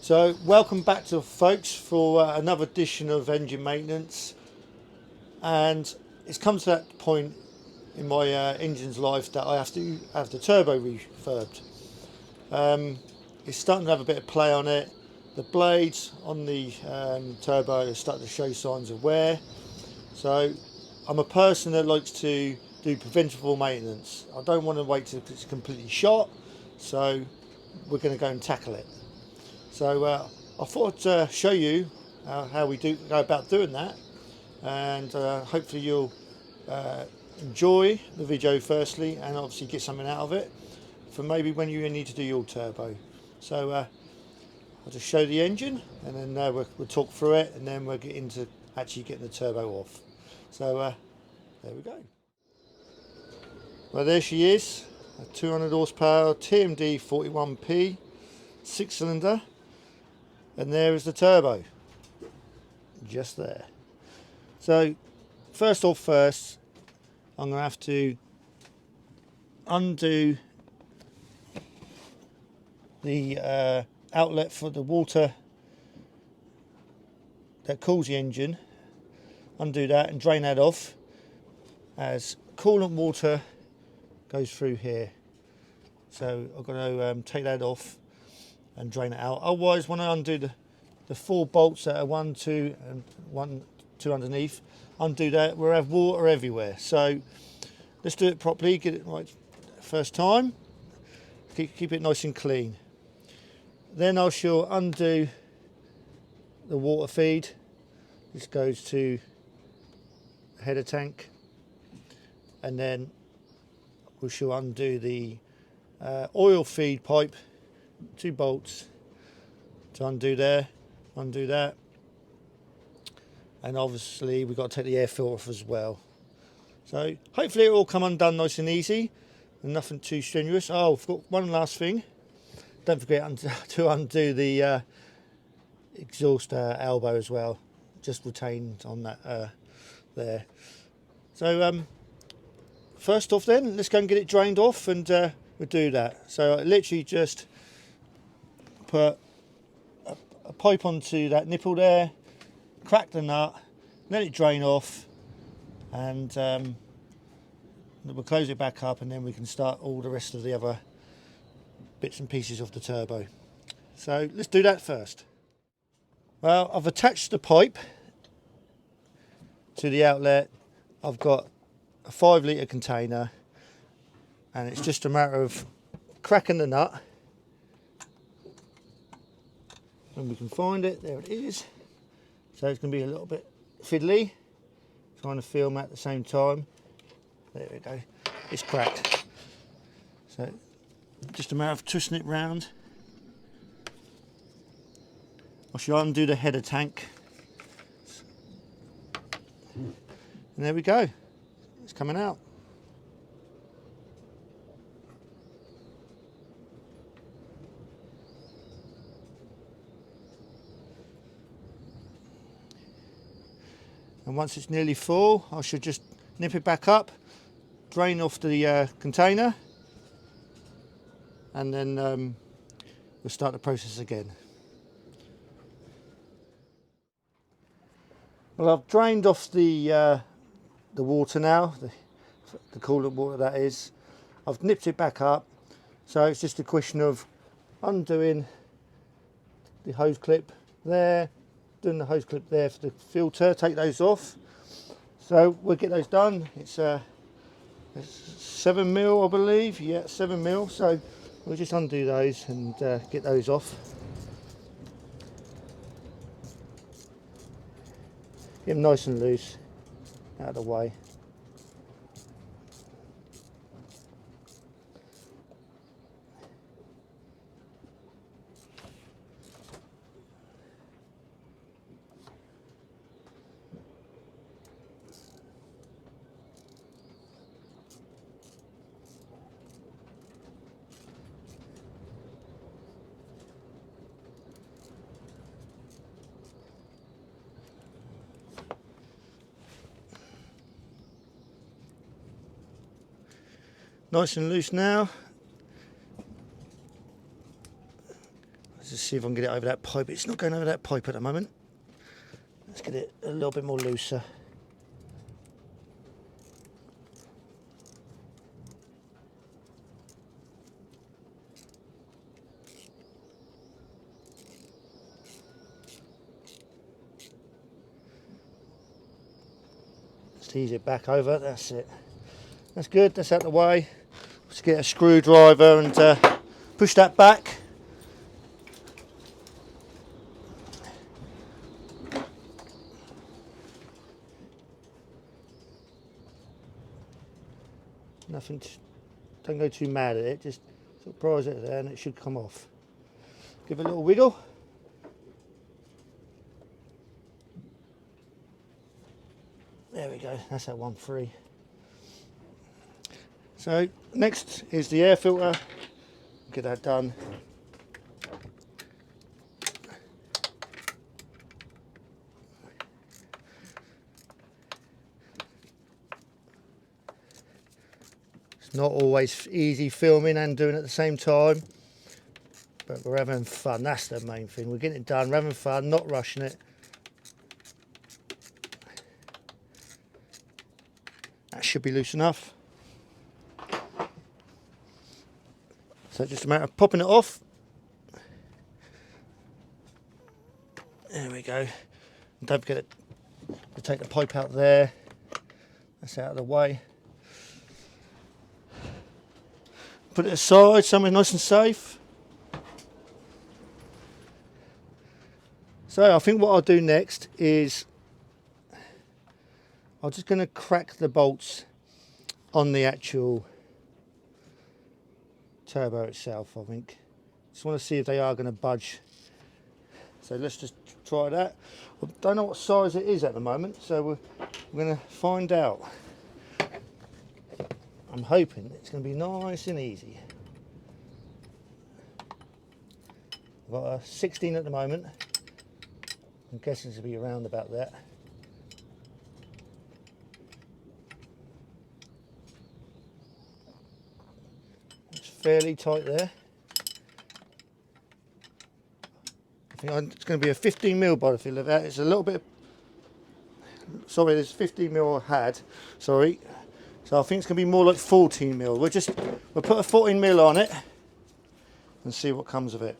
So welcome back to folks for another edition of engine maintenance, and it's come to that point in my engine's life that I have to have the turbo refurbed. It's starting to have a bit of play on it. The blades on the turbo are starting to show signs of wear, so I'm a person that likes to do preventable maintenance. I don't want to wait till it's completely shot, so we're going to go and tackle it. So I thought I'd show you how we go about doing that, and hopefully you'll enjoy the video firstly, and obviously get something out of it for maybe when you need to do your turbo. So I'll just show the engine, and then we'll talk through it, and then we'll get into actually getting the turbo off. So there we go. Well, there she is, a 200 horsepower TAMD 41P 6-cylinder. And there is the turbo, just there. So first off first, I'm going to have to undo the outlet for the water that cools the engine. Undo that and drain that off, as coolant water goes through here. So I've got to take that off and drain it out. Otherwise, when I undo the 4 bolts that are 1, 2 and 1, 2 underneath, undo that, we'll have water everywhere. So let's do it properly, get it right first time, keep it nice and clean. Then I shall undo the water feed. This goes to the header tank, and then we shall undo the oil feed pipe, 2 bolts to undo there, undo that, and obviously we've got to take the air filter off as well. So hopefully it will come undone nice and easy and nothing too strenuous. Oh, I've got one last thing, don't forget to undo the exhaust elbow as well, just retained on that there. So first off then, let's go and get it drained off, and we'll do that. So I literally just put a pipe onto that nipple there, crack the nut, let it drain off, and we'll close it back up, and then we can start all the rest of the other bits and pieces of the turbo. So let's do that first. Well, I've attached the pipe to the outlet. I've got a 5-litre container, and it's just a matter of cracking the nut. And we can find it, there it is. So it's going to be a little bit fiddly, trying to film at the same time. There we go, it's cracked. So just a matter of twisting it round. I shall undo the header tank. And there we go, it's coming out. And once it's nearly full, I should just nip it back up, drain off the container, and then we'll start the process again. Well, I've drained off the water now, the coolant water that is. I've nipped it back up, so it's just a question of undoing the hose clip there, doing the hose clip there for the filter, take those off. So we'll get those done. It's 7mm, I believe, yeah, 7mm. So we'll just undo those and get those off. Get them nice and loose, out of the way. Nice and loose now. Let's just see if I can get it over that pipe. It's not going over that pipe at the moment. Let's get it a little bit more looser. Just ease it back over, that's it. That's good, that's out the way. Let's get a screwdriver and push that back. Nothing, don't go too mad at it, just sort of prise it there and it should come off. Give it a little wiggle. There we go, that's that one free. So next is the air filter. Get that done. It's not always easy filming and doing it at the same time, but we're having fun. That's the main thing. We're getting it done, we're having fun, not rushing it. That should be loose enough. So just a matter of popping it off. There we go. And don't forget to take the pipe out there. That's out of the way. Put it aside, somewhere nice and safe. So I think what I'll do next is I'm just going to crack the bolts on the actual turbo itself. I think just want to see if they are going to budge, so let's just try that. I don't know what size it is at the moment, so we're going to find out. I'm hoping it's going to be nice and easy. I've got a 16 at the moment. I'm guessing it's going to be around about that. Fairly tight there. I think it's going to be a 15mm by the feel of that. It's a little bit, sorry, there's 15mm I had, sorry. So I think it's going to be more like 14mm. We'll put a 14mm on it and see what comes of it.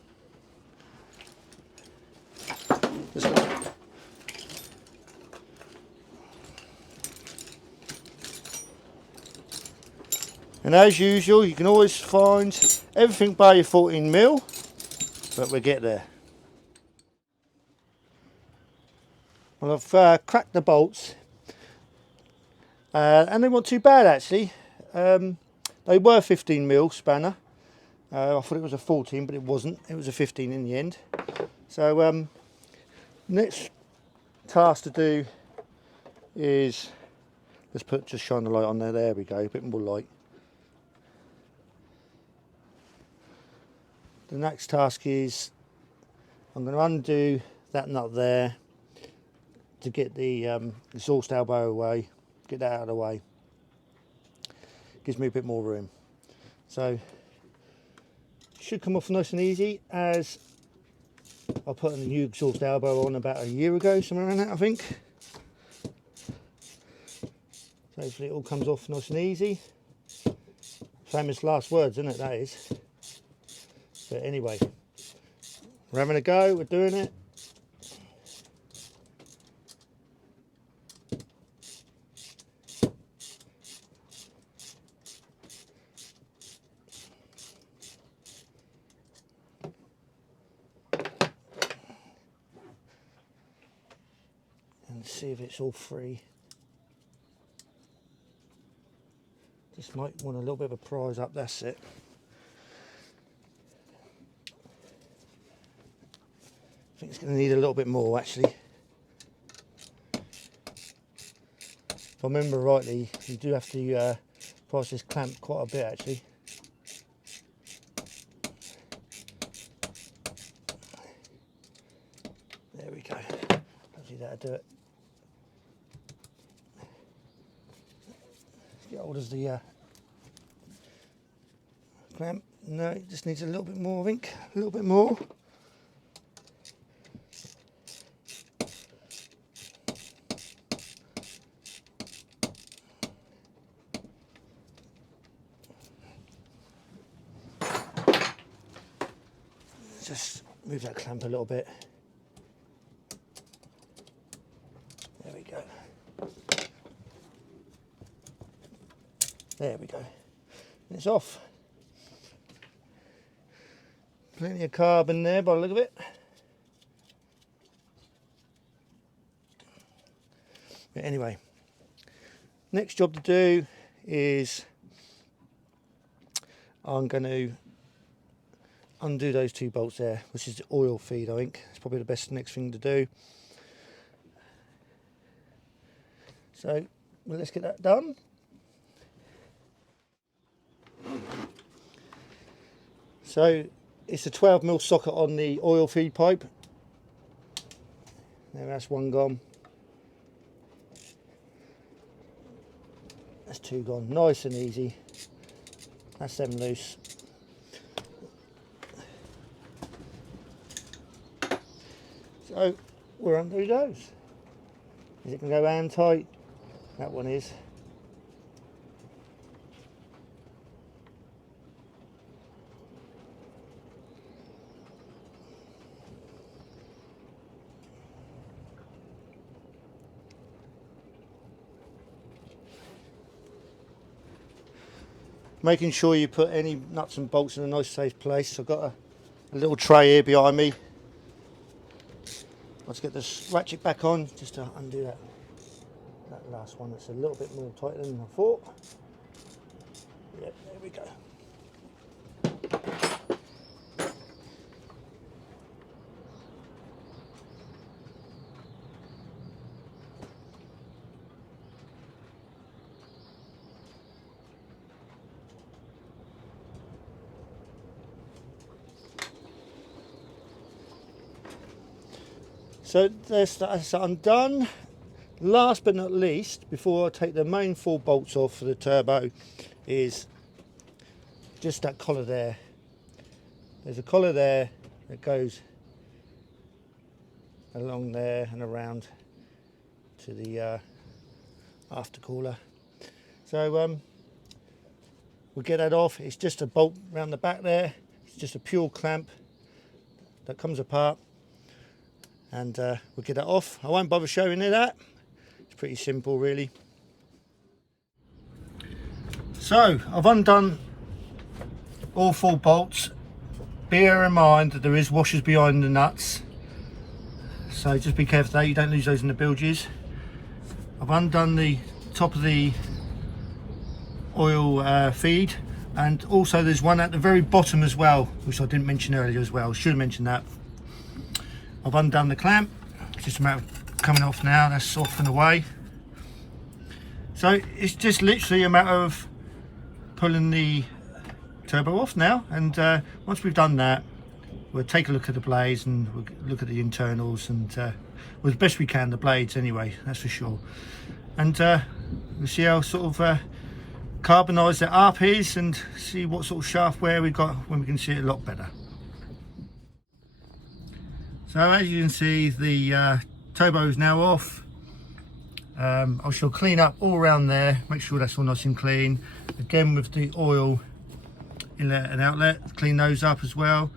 And as usual, you can always find everything by your 14mm, but we'll get there. Well, I've cracked the bolts, and they weren't too bad actually. They were 15mm spanner. I thought it was a 14, but it wasn't. It was a 15 in the end. So next task to do is, just shine the light on there. There we go, a bit more light. The next task is I'm going to undo that nut there to get the exhaust elbow away, get that out of the way. Gives me a bit more room. So should come off nice and easy, as I put a new exhaust elbow on about a year ago, somewhere around that I think. So hopefully it all comes off nice and easy. Famous last words, isn't it, that is. But anyway, we're having a go, we're doing it. And see if it's all free. Just might want a little bit of a prise up, that's it. I think it's going to need a little bit more actually. If I remember rightly, you do have to prise this clamp quite a bit actually. There we go. Hopefully that'll do it. Let's get hold of the clamp. No, it just needs a little bit more, I think. A little bit more. Just move that clamp a little bit. There we go. There we go. And it's off. Plenty of carbon there by the look of it. But anyway, next job to do is I'm going to undo those 2 bolts there, which is the oil feed. I think it's probably the best next thing to do. So well, let's get that done. So it's a 12mm socket on the oil feed pipe. There, that's 1 gone. That's 2 gone. Nice and easy. That's them loose. So we're undo those. Is it going to go hand tight? That one is. Making sure you put any nuts and bolts in a nice safe place. I've got a little tray here behind me. Let's get this ratchet back on just to undo that last one. That's a little bit more tight than I thought. Yep, there we go. So that's undone. Last but not least, before I take the main 4 bolts off for the turbo, is just that collar there. There's a collar there that goes along there and around to the aftercooler. So we'll get that off. It's just a bolt around the back there. It's just a pure clamp that comes apart. And we'll get that off. I won't bother showing you that. It's pretty simple really. So I've undone all 4 bolts. Bear in mind that there is washers behind the nuts, so just be careful that you don't lose those in the bilges. I've undone the top of the oil feed, and also there's one at the very bottom as well, which I didn't mention earlier as well. Should have mentioned that. I've undone the clamp. It's just a matter of coming off now. That's off and away. So it's just literally a matter of pulling the turbo off now, and once we've done that, we'll take a look at the blades and we'll look at the internals, and well, as best we can the blades anyway, that's for sure. And we'll see how sort of carbonised that up is, and see what sort of shaft wear we've got when we can see it a lot better. So as you can see, the turbo is now off. I shall clean up all around there, make sure that's all nice and clean. Again with the oil inlet and outlet, clean those up as well.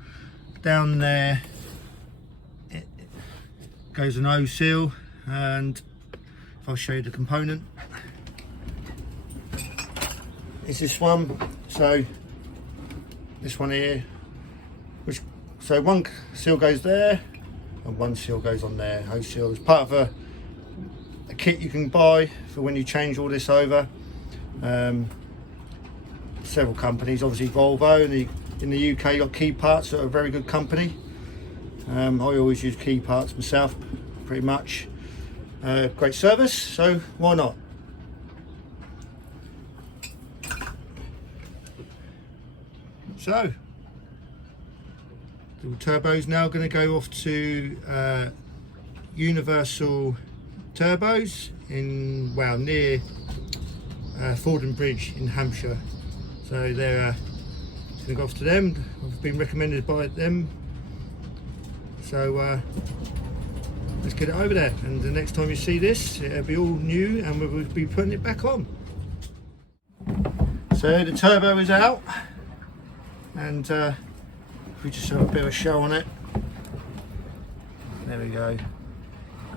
Down there it goes an O seal, and if I'll show you the component, it's this one. So this one here, so one seal goes there and one seal goes on there. O seal is part of a kit you can buy for when you change all this over. Several companies, obviously Volvo, in the UK got Key Parts, that are a very good company. I always use Key Parts myself, pretty much. Great service, so why not? So the turbo's now going to go off to Universal Turbos in, well, near Fordham Bridge in Hampshire. So they're It's going to go off to them. I've been recommended by them, so let's get it over there, and the next time you see this, it'll be all new and we'll be putting it back on. So the turbo is out, and if we just have a bit of a show on it, there we go.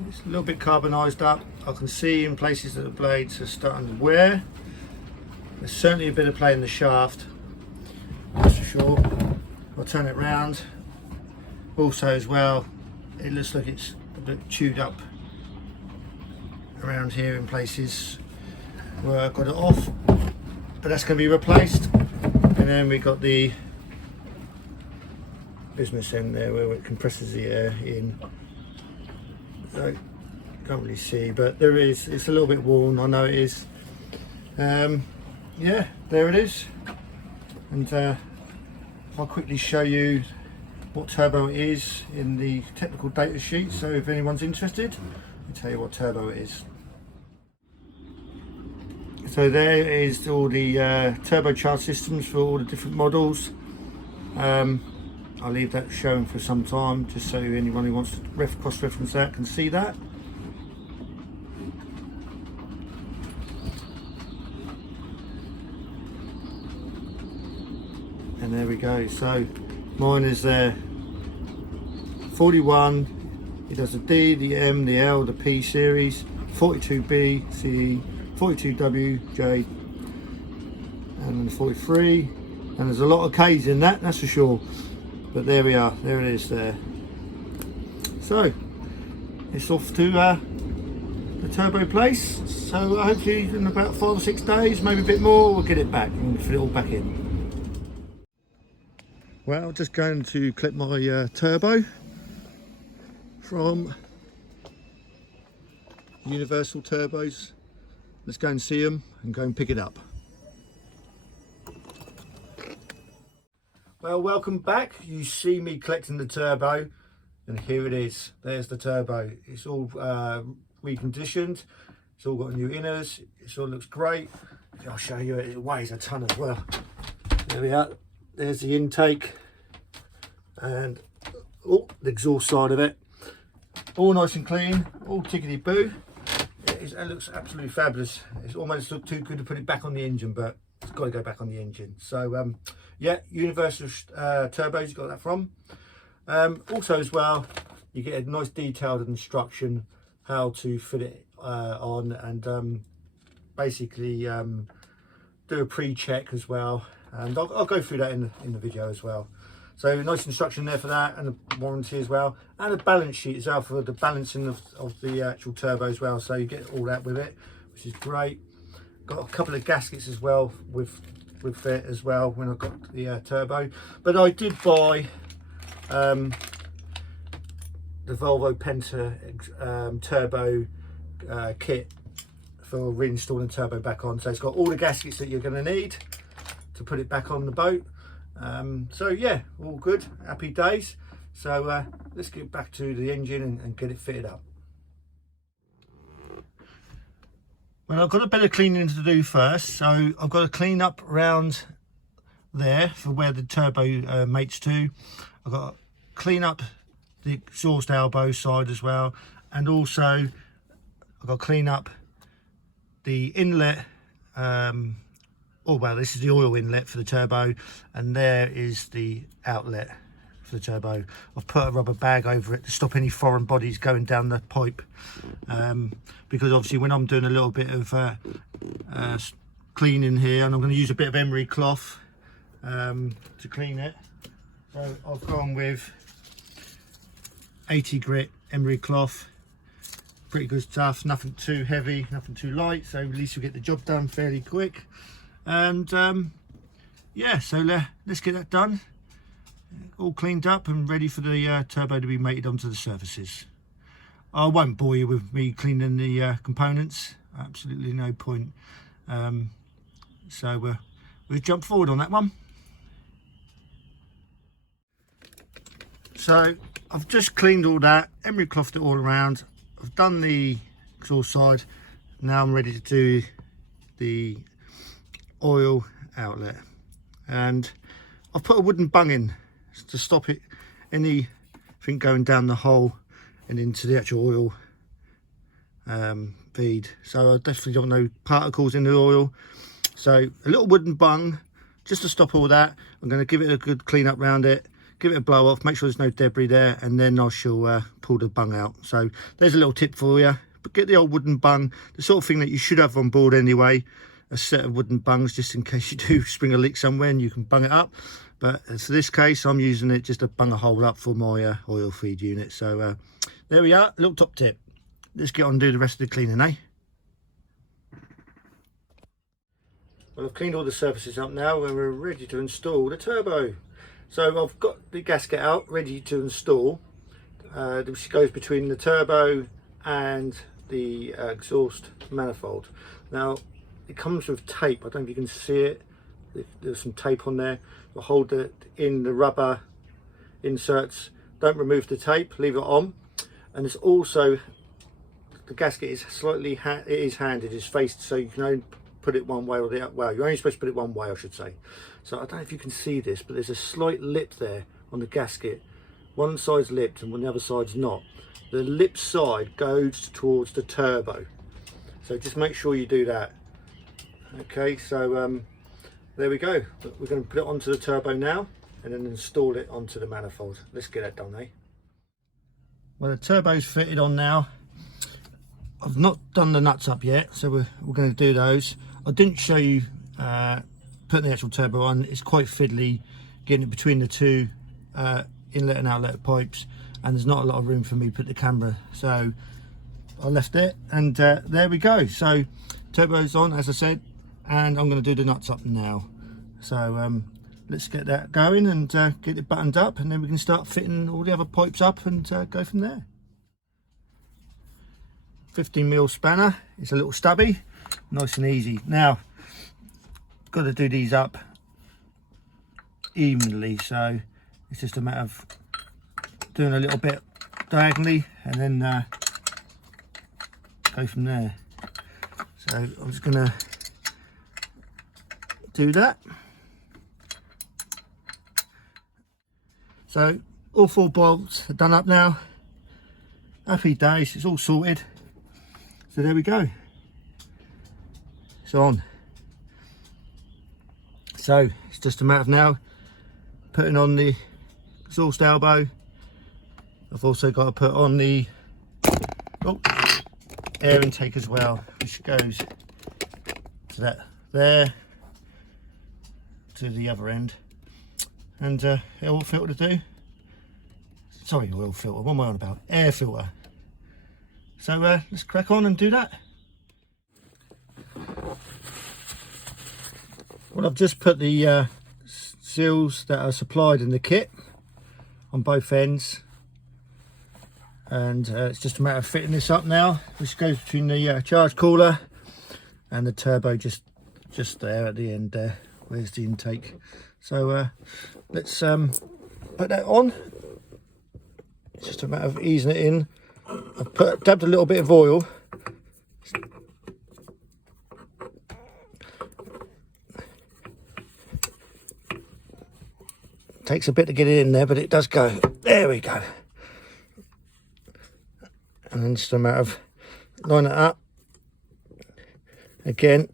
It's a little bit carbonised up. I can see in places that the blades are starting to wear. There's certainly a bit of play in the shaft, that's for sure. I'll turn it round. Also as well, it looks like it's a bit chewed up around here in places where I got it off, but that's going to be replaced. And then we got the business end there where it compresses the air in. So can't really see, but there is, it's a little bit worn, I know it is. Yeah, there it is. And I'll quickly show you what turbo it is in the technical data sheet, so if anyone's interested, I'll tell you what turbo it is. So there is all the turbocharged systems for all the different models. I'll leave that shown for some time, just so anyone who wants to cross-reference that can see that. And there we go. So mine is there 41. It does the D, the M, the L, the P series, 42B, C, 42W, J, and 43. And there's a lot of K's in that, that's for sure. But there we are, there it is there. So it's off to the turbo place. So hopefully in about 5 or 6 days, maybe a bit more, we'll get it back and fit it all back in. Well, just going to clip my turbo from Universal Turbos. Let's go and see them and go and pick it up. Well, welcome back. You see me collecting the turbo, and here it is. There's the turbo. It's all reconditioned. It's all got new inners. It all looks great. I'll show you it. It weighs a ton as well. There we are. There's the intake and the exhaust side of it. All nice and clean. All tickety boo. It looks absolutely fabulous. It's almost looked too good to put it back on the engine, but it's got to go back on the engine. So yeah, Universal Turbos, you got that from. Also as well, you get a nice detailed instruction how to fit it on, and basically do a pre-check as well, and I'll go through that in the video as well. So nice instruction there for that, and a warranty as well, and a balance sheet as well for the balancing of the actual turbo as well, so you get all that with it, which is great. Got a couple of gaskets as well with it as well when I got the turbo. But I did buy the Volvo Penta turbo kit for reinstalling turbo back on, so it's got all the gaskets that you're going to need to put it back on the boat. So yeah, all good, happy days. So let's get back to the engine and get it fitted up. Well, I've got a bit of cleaning to do first, so I've got to clean up around there for where the turbo mates to. I've got to clean up the exhaust elbow side as well, and also I've got to clean up the inlet. Oh well, this is the oil inlet for the turbo, and there is the outlet for the turbo. I've put a rubber bag over it to stop any foreign bodies going down the pipe, because obviously when I'm doing a little bit of cleaning here, and I'm going to use a bit of emery cloth to clean it, so I've gone with 80 grit emery cloth. Pretty good stuff, nothing too heavy, nothing too light, so at least we get the job done fairly quick. And yeah, so let's get that done, all cleaned up and ready for the turbo to be mated onto the surfaces. I won't bore you with me cleaning the components, absolutely no point. So we'll jump forward on that one. So I've just cleaned all that, emery clothed it all around. I've done the exhaust side. Now I'm ready to do the oil outlet, and I've put a wooden bung in to stop anything going down the hole and into the actual oil feed. So I definitely don't know particles in the oil. So a little wooden bung just to stop all that. I'm going to give it a good clean up around it, give it a blow off, make sure there's no debris there, and then I shall pull the bung out. So there's a little tip for you. But get the old wooden bung, the sort of thing that you should have on board anyway, a set of wooden bungs just in case you do spring a leak somewhere and you can bung it up. But for this case, I'm using it just to bung a hole up for my oil feed unit. So there we are, a little top tip. Let's get on and do the rest of the cleaning, eh? Well, I've cleaned all the surfaces up now and we're ready to install the turbo. So I've got the gasket out ready to install, which goes between the turbo and the exhaust manifold. Now it comes with tape. I don't know if you can see it. There's some tape on there. I'll hold it in the rubber inserts. Don't remove the tape, leave it on. And it's also, the gasket is slightly handed, it's faced, so you can only put it one way or the other. Well, you're only supposed to put it one way, I should say. So I don't know if you can see this, but there's a slight lip there on the gasket. One side's lipped and the other side's not. The lip side goes towards the turbo, so just make sure you do that. Okay, so there we go. We're going to put it onto the turbo now and then install it onto the manifold. Let's get that done, eh? Well, the turbo's fitted on now. I've not done the nuts up yet, so we're going to do those. I didn't show you putting the actual turbo on. It's quite fiddly getting it between the two inlet and outlet pipes, and there's not a lot of room for me to put the camera, so I left it, and there we go. So turbo's on, as I said, and I'm going to do the nuts up now. So let's get that going and get it buttoned up, and then we can start fitting all the other pipes up and go from there. 15mm spanner, it's a little stubby, nice and easy. Now got to do these up evenly, so it's just a matter of doing a little bit diagonally and then go from there. So I'm just gonna do that. So all 4 bolts are done up now. Happy days, it's all sorted. So there we go, it's on. So it's just a matter of now putting on the exhaust elbow. I've also got to put on the air intake as well, which goes to that there, to the other end, and oil filter to do. Sorry, oil filter, what am I on about? Air filter. So let's crack on and do that. Well, I've just put the seals that are supplied in the kit on both ends, and it's just a matter of fitting this up now, which goes between the charge cooler and the turbo, just there at the end there. Where's the intake? So let's put that on. It's just a matter of easing it in. I've dabbed a little bit of oil. Takes a bit to get it in there, but it does go. There we go. And then just a matter of lining it up. Again,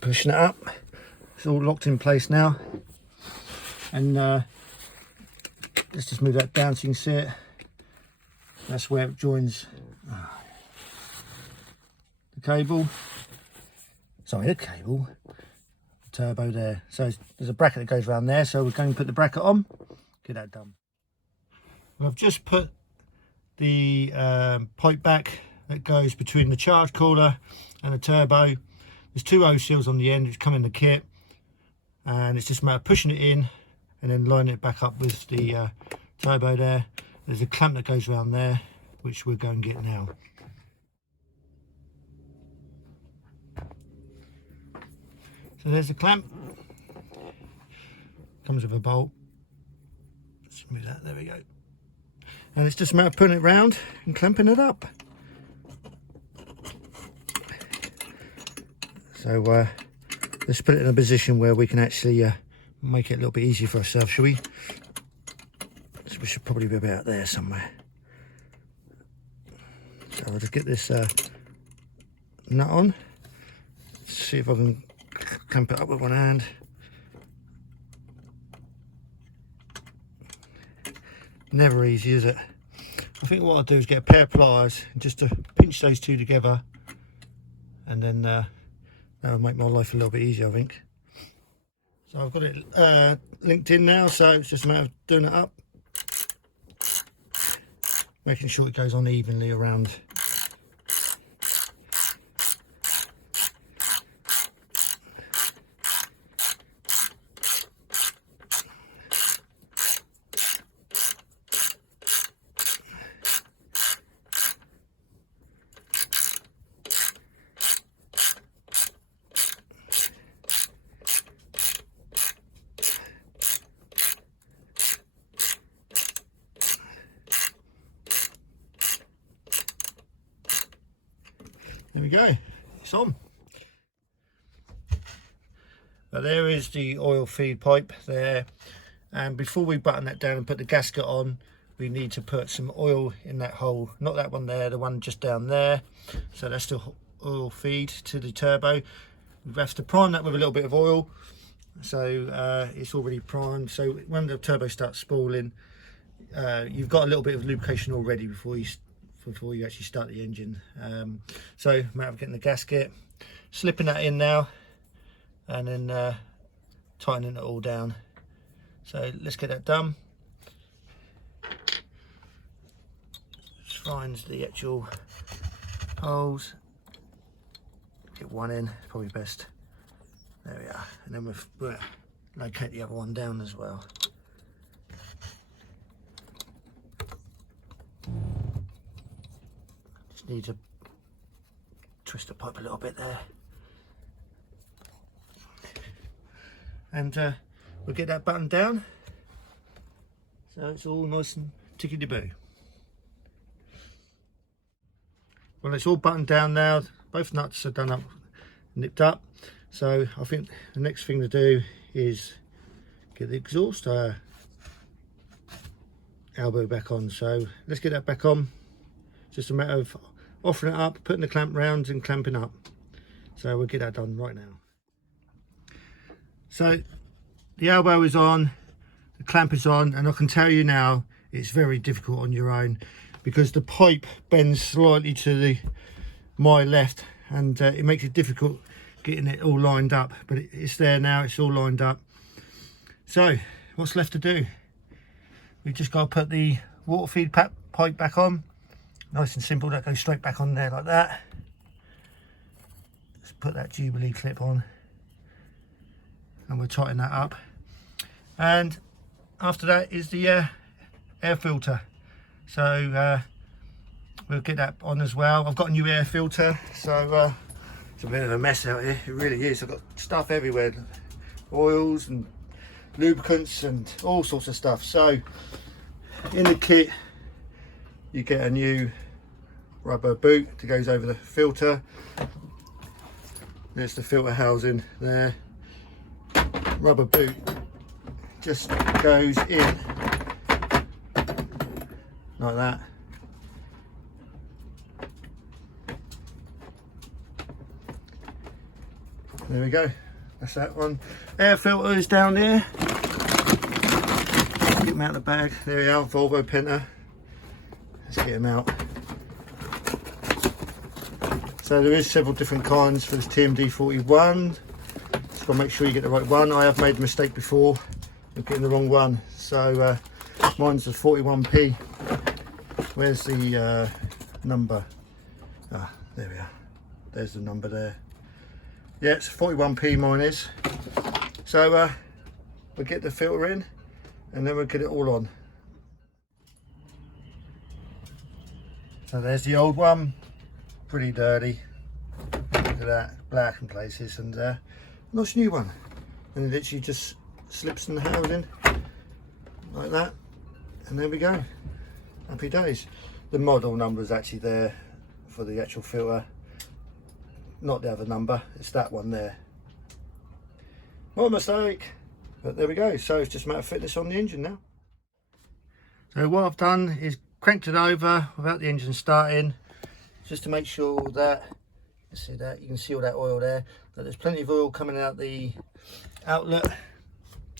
pushing it up. It's all locked in place now. And let's just move that down so you can see it. That's where it joins the cable. Sorry, the cable. The turbo there. So there's a bracket that goes around there. So we're going to put the bracket on. Get that done. Well, I've just put the pipe back that goes between the charge cooler and the turbo. There's 2 O seals on the end which come in the kit, and it's just a matter of pushing it in and then lining it back up with the turbo there. There's a clamp that goes around there, which we'll go and get now. So there's the clamp. Comes with a bolt. Let's move that, there we go. And it's just a matter of putting it round and clamping it up. So let's put it in a position where we can actually make it a little bit easier for ourselves, shall we? So we should probably be about there somewhere. So I'll just get this nut on. See if I can clamp it up with one hand. Never easy, is it? I think what I'll do is get a pair of pliers and just to pinch those two together, and then that'll make my life a little bit easier, I think. So I've got it linked in now, so it's just a matter of doing it up, making sure it goes on evenly around. There we go, it's on. But there is the oil feed pipe there, and before we button that down and put the gasket on, we need to put some oil in that hole, not that one there, the one just down there. So that's the oil feed to the turbo. We have to prime that with a little bit of oil, so it's already primed, so when the turbo starts spooling, you've got a little bit of lubrication already before you actually start the engine. So matter of getting the gasket, slipping that in now, and then tightening it all down. So let's get that done. Just finds the actual holes, get one in, probably best. There we are, and then we'll locate the other one down as well. Need to twist the pipe a little bit there, and we'll get that button down so it's all nice and tickety-boo. Well, it's all buttoned down now, both nuts are done up, nipped up, so I think the next thing to do is get the exhaust elbow back on. So let's get that back on. Just a matter of offering it up, putting the clamp round and clamping up. So we'll get that done right now. So the elbow is on, the clamp is on, and I can tell you now it's very difficult on your own because the pipe bends slightly to my left, and it makes it difficult getting it all lined up, but it's there now, it's all lined up. So what's left to do? We've just got to put the water feed pipe back on. Nice and simple, that goes straight back on there like that. Let's put that Jubilee clip on and we'll tighten that up. And after that is the air filter. So we'll get that on as well. I've got a new air filter, so it's a bit of a mess out here, it really is. I've got stuff everywhere, oils and lubricants and all sorts of stuff. So in the kit you get a new rubber boot that goes over the filter. There's the filter housing there. Rubber boot just goes in like that. There we go, that's that one. Air filter is down there. Get them out of the bag. There we are, Volvo Penta. Let's get them out. So there is several different kinds for this TAMD41. Just gotta make sure you get the right one. I have made a mistake before of getting the wrong one. So mine's the 41P. Where's the number? Ah, there we are. There's the number there. Yeah, it's 41P mine is. So we'll get the filter in and then we'll get it all on. So there's the old one, pretty dirty. Look at that, black in places, and nice new one. And it literally just slips in the housing like that, and there we go. Happy days. The model number is actually there for the actual filter, not the other number. It's that one there. My mistake. But there we go. So it's just a matter of fitting this on the engine now. So what I've done is cranked it over without the engine starting, just to make sure that you can see all that oil there, that there's plenty of oil coming out the outlet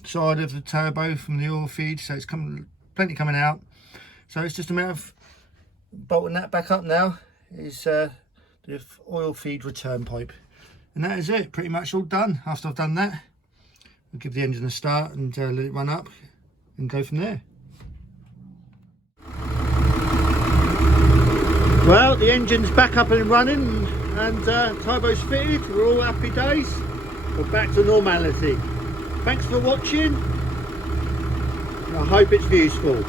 side of the turbo from the oil feed, so it's plenty coming out. So it's just a matter of bolting that back up now, is the oil feed return pipe, and that is it, pretty much all done. After I've done that, I'll give the engine a start and let it run up and go from there. Well, the engine's back up and running, and turbo's fitted. We're all happy days. We're back to normality. Thanks for watching. I hope it's useful.